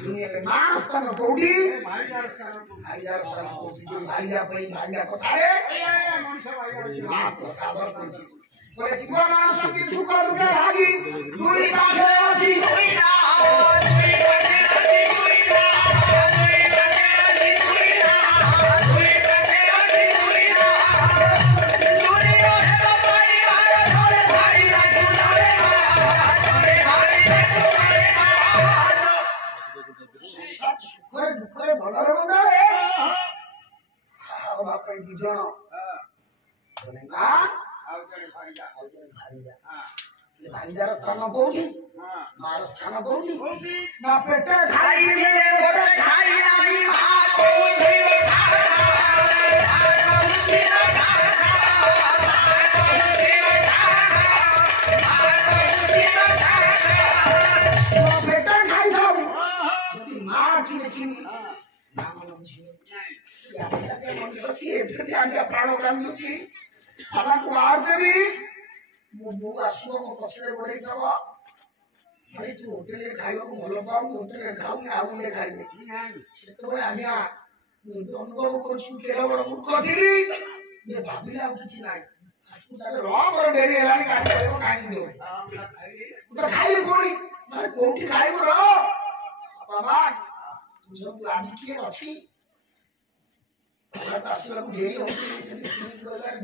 दुनिया में मास्तान कोडी भाईजार स्थान कोडी जो भाईजा पई भाईजा कथा रे आप साबर कोची बोले जीवन सखी सुख दुख भागी दुई बाधे अछि दुई ना दुखरे भलरे मंदले साहब आपे दिजन बोलेगा भाईजार स्थान कोडी मार स्थान कोडी ना पेटे खाई दिले गोटे खाई नाही भातो पेटे खाई जाऊ जदी मां की देखिनी नाम लंझी या के मन अछि एफडी आंडिया प्राण कांदुची आला को मार देबी मु आसो मो पछरे बढै जाबा भाई तू होटल रे खाइबा को भलो पाऊ होटल रे खाऊ ना आउ ने खाइबे सेतो बळे आमिया अनुभव करछु केला बड़ मूर्ख थिरी ये भाबिला किछि नाही आजकु जाके र डेरी हेलानी काटी देबो काटी देबो तो खाइबे कोनी मारे कोठी खाइबो र बाबा तुझो आज किए अछि आसिबा को डेरी होती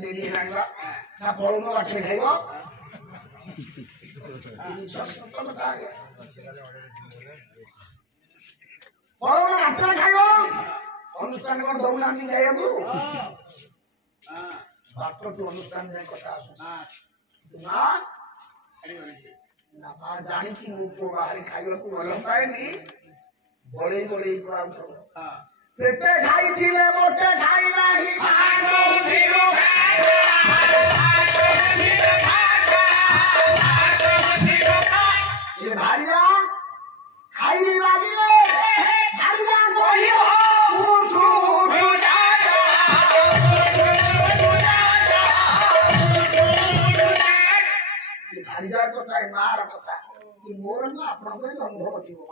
डेरी हेलानी ना पळनो बाटे खाइबो अनुष्ठान कौन दौना जाए बाटर तू अनुष्ठान जाए कथा ना ना जानी बाहर खाइबा को भल पाएनी बड़े बड़े पेटे खाई थिले मोटे खाई नाही भागो उठिलो ये भाईजा खाई नहीं बागिले भाईजा कोहियो उठ उठ जा ये भाईजा कथा मार कथा ये मोर ना आपन को अनुभव थिबो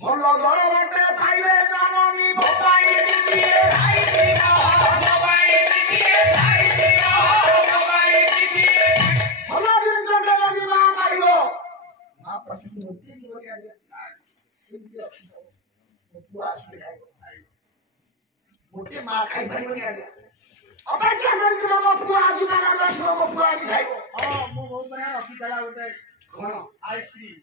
भलो दर बाटे पाइले जाननी मोबाइल दिए खाई दिनो मोबाइल दिए खाई दिनो मोबाइल दिए भलो दिन चंडे लगी मां पाइलो मां प्रश्न होती नहीं हो गया सिंपल उपवास खाइबो मोटे मां खाइ परिबो नहीं आगे अबे क्या कर के मां उपवास माना बस उपवास खाइबो हां मो बहुत बड़ा रखी दला होते कोन आइसक्रीम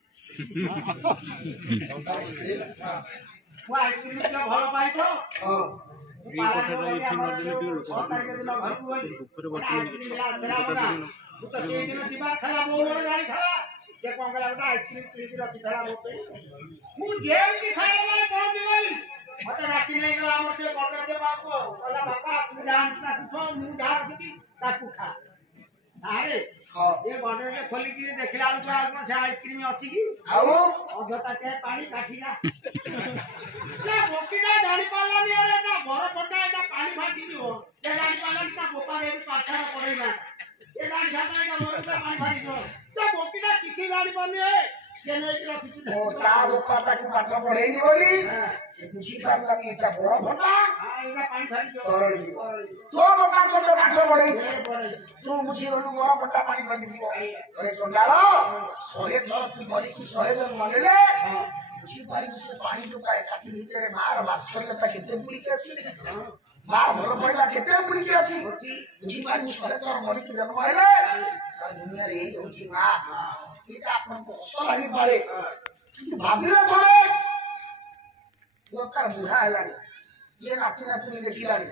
वो आइसक्रीम क्या भलो पाई तो हां ये कोठा रे फिन दिन दियो दुखरे बटी तो से दिन दिबा खला बोलो गाड़ी खला जे कोन गला बेटा आइसक्रीम किनी रखी धरा मोते मु जेल की सारे वाले पहुंच गई मते राती नहीं गला हमर से बॉर्डर दे बापू कहला बापा तू डांस ना कुछ मु जा रखी ताकू खा अरे हां ये बॉर्डर के खोली की देखला आज से आइसक्रीम अछि की आउ अधता के पानी काठीला जे बोकीना धाड़ी पाला नि अरे ना घर पटा एटा पानी फाटी दियो जे धाड़ी पाला ता बोपा रे पाछा पड़ेला ए गाड़ी साथ में घर पे पानी फाटी दियो तो बोकीना किछि गाड़ी बने के नै रखी ओ ता बोपा को पाठ पढेनी बोली से बुझी पारला कि एटा बड़ भटा हां एटा पानी फाटी दियो करली तो बोपा को तो पाठ पढे तू बुझी गलु बड़ भटा पानी फाटी दियो अरे संडालो 100 थर तू भरी की 100 जन मानेले बुझी पारी से पानी टुकाए काटी भीतर मार वात्सल्यता केते बुली के अछि बार भर पड़ला केते बुली के अछि बुझी पारी 100 थर मरी के जन्म आइले सारा दुनिया रे होची मां एटा आपन को असो लागि पारे कि भाबिले थरे लोका बुझा हलानी ये नाती नाती देखिलानी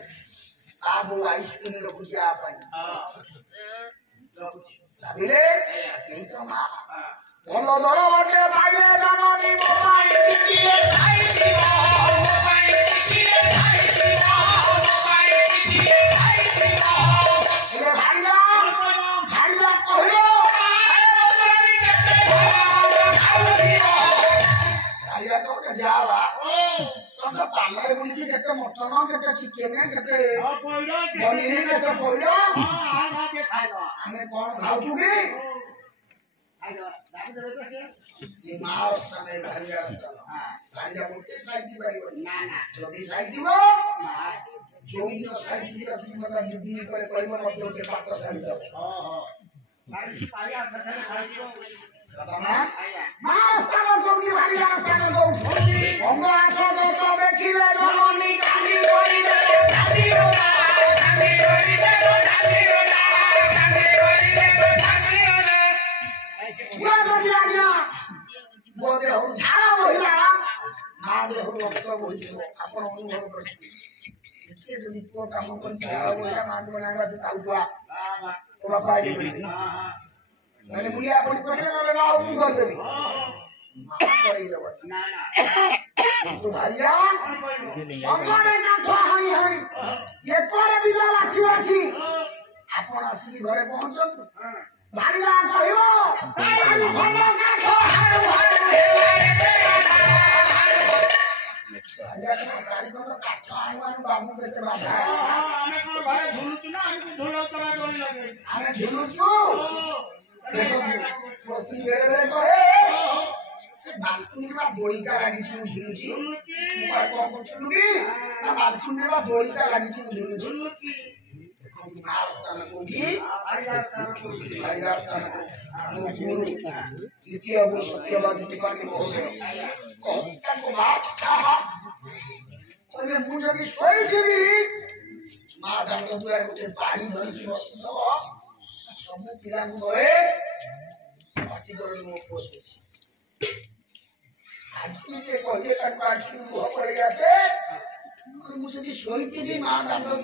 आ बोल आइसक्रीम रखुची आ पानी हां भाबिले एई तो मां भलो दर बाटे पाइले जाननी मोबाइल दिए खाई दियो मोबाइल दिए खाई दियो मोबाइल दिए खाई दियो ये भाईला कहियो अरे मोबाइल केते खाऊ दियो भाईला तो जावा तो पार्लर बुली केते मटन केते चिकन केते पनीर केते पइलो हां आ के खाइबा हमें कोन खाऊ छुगी ଆଇଦବା ଦାବି ଦେବେ ତ ସେ ମା ଅବସ୍ଥା ନାହିଁ ଭାରି ଅବସ୍ଥା ଭାରି ଗୋଟେ ସାଇଡ ପାରିବନି ନା ନା ଯଦି ସାଇଡ ଯିବ ଯୋଉ ଦିନ ସାଇଡ ଯିବା তুমি ମତେ ଦିଦି ପରେ କହିବ ମତେ ଗୋଟେ ପାଟ ସାଇଡ ଦାও ଓହୋ ଭାରି ପାଇଆ ସେଠାରେ ସାଇଡ ମା ସ୍ଥାନ କୋଉଠି ଭାରି ସ୍ଥାନ କୋଉଠି ଅଙ୍ଗ ଆସ ତ ଦେଖିଲେ ଜନନୀ କାଲି କରିଲେ ସାଥୀ ହୋଲା କାଲି କରିଲେ ସାଥୀ ହୋଲା କାଲି କରିଲେ ସାଥୀ ହୋଲା ବୁଆ ଦରିଆ ନା ବୋଧେ ହଉ ଝାଳ ବହିଲା ମା ଦେହ ରକ୍ତ ବହିଯିବ ଆପଣ ଅନୁଭବ କରିବେ ଏତେ ଯଦି ପୁଅ କାମ କରି ଝାଳ ବହିଲା ମା ବନାଇବା ସେ ତାଉଆ ତ ବାପା ମାନେ ମୁଲିଆ ପଡ଼ି ପଡ଼ିଲେ ନହେଲେ ନା ଆଉ ମୁଁ କରିଦେବି କରିଦେବ ନା ନା ତୁ ଭାରିଆ ସଙ୍ଗରେ କାଠ ହାଣି ହାଣି ଏକରେ ବିଲ ବାଛି ବାଛି ଆପଣ ଆସିକି ଘରେ ପହଞ୍ଚନ୍ତୁ ଭାରିଲା କହିବ ଚାରି ଖଣ୍ଡ କାଠ ହାଣୁ ହାଣୁ ବାବୁ କେତେ ବାଧା ଆମେ କଣ ଘରେ ଝୁଲୁଛୁ ନା ଆମକୁ ଝୁଲଉଥିବା ଦୋଳି ଲଗେଇ ଆମେ ଝୁଲୁଛୁ ବସ୍ତି ବେଳେ ବେଳେ କହେ ସେ ବାଲକୁନିରେ ବା ଦୋଳିଟା ଲାଗିଛି ମୁଁ ଝୁଲୁଛି କଣ କରୁଥିଲୁ କି ନା ବାଲକୁନିରେ ବା ଦୋଳିଟା ଲାଗିଛି ମୁଁ ଝୁଲୁଛି ଦେଖନ୍ତୁ ମା ସ୍ଥାନ କୋଉଠି ମୋ ଗୁରୁ ଦ୍ୱିତୀୟ ଗୁରୁ ସତ୍ୟବାଦୀ ଦୀପାନି ମହୋଦୟ ତାଙ୍କୁ ମା କହିଲେ ମୁଁ ଯଦି ଶୋଇଥିବି ମା ଦାଣ୍ଡ ଦୁଆରେ ଗୋଟେ ବାଡ଼ି ଧରିକି ବସିଥିବ ସବୁ ପିଲାଙ୍କୁ କହେ ପାଟି କରି ମୋ ପୋଷୁଛି ଆଜି ସେ କହିଲେ ତାଙ୍କ ଆଖି ଲୁହ ପଳେଇ ଆସେ ମୁଁ ଯଦି ଶୋଇଥିବି ମା ଦାଣ୍ଡ